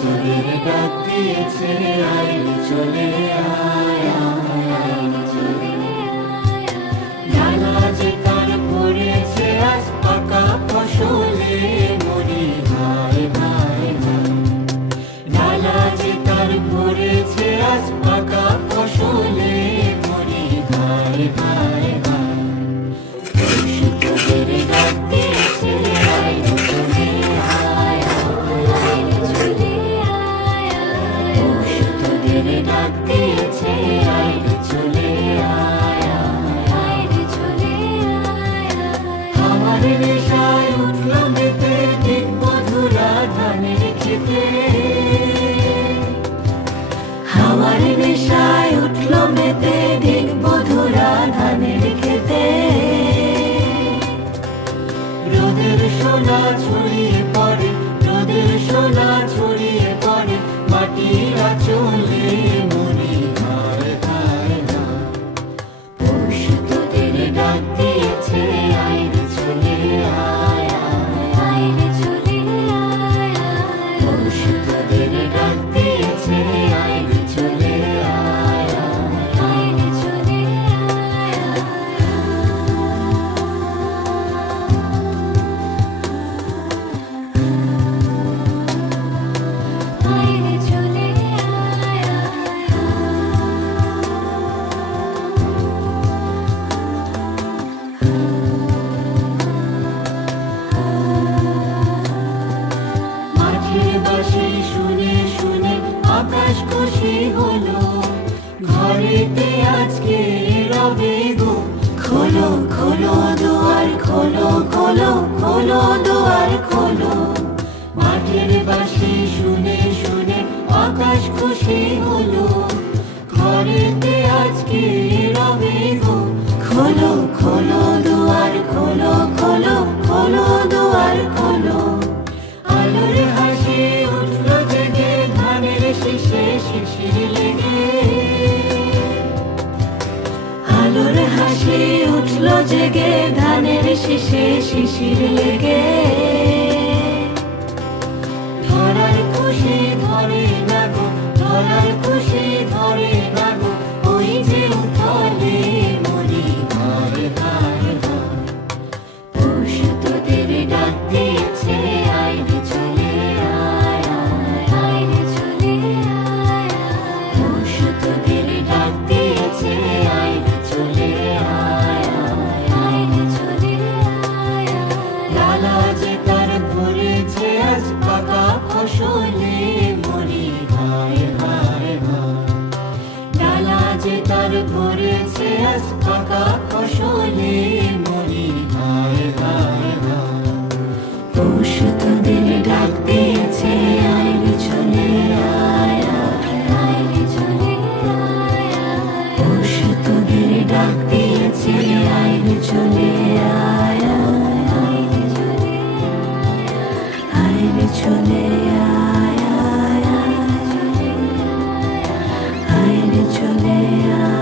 তোদের ডাক দিয়েছে আয় রে চলে আয় আয় চলে আয় ডালা যে তার পড়েছে আজ পাকা ফসলে মরি হায় হায় হায় ডালা যে তার পড়েছে আজ পাকা ফসলে মরি হায় হায় হায় তোদের ডাক দিয়েছে আয় রে চলে আয় আয় চলে আয় তোদের ডাক দিয়েছে আয় রে চলে আয় আয় চলে আয় আমার নেশায় উঠল মেতে দিক মধুরা ধানের খেতে আমার নেশায় উঠল মেতে দিক মধুরা ধানের খেতে রোদের সোনা ছড়িয়ে পড়ে রোদের সোনা ছড়িয়ে পড়ে মাটির আঁচলে মরি হায় হায় হায় পৌষ তোদের ডাক দিয়েছে আয় রে চলে আয় আয় রে চলে আয় পৌষ তোদের ডাক দিয়েছে আয় রে চলে আয় রে চলে আয় রে চলে মাঠের বাঁশি শুনে শুনে আকাশ খুশি হলো ঘরেতে আজকে রবে গো খোলো খোলো দুয়ার খোলো খোলো খোলো দুয়ার খোলো মাঠের বাঁশি শুনে শুনে আকাশ খুশি হলো ঘরেতে আজকে রবে গো খোলো খোলো দুয়ার খোলো খোলো খোলো দুয়ার খোলো আলোর হাসি উঠলো জেগে ধানের শীষে শিশির লেগে আলোর হাসি উঠলো জেগে ধানের শীষে শিশির লেগে ধরার খুশি ধরে না গো ধরার খুশি ধরে না গো ওই যে উঠলে মরি হায় হায় হায় পৌষ তোদের ডাক দিয়েছে আয় রে চলে আয় আয় রে চলে আয় পৌষ তোদের ডাক দিয়েছে আয় রে চলে আয় রে চলে আয় ডালা যে তার পড়েছে আজ পাকা ফসলে মরি হায় হায় হায় ডালা যে তার পড়েছে আজ পাকা ফসলে মরি হায় হায় হায় পৌষ তোদের ডাক দিয়েছে আয় রে চলে আয় আয় রে চলে আয় পৌষ তোদের ডাক দিয়েছে আয় রে চলে আয় আয় রে চলে আয় রে চলে আয় আয় রে চলে আয়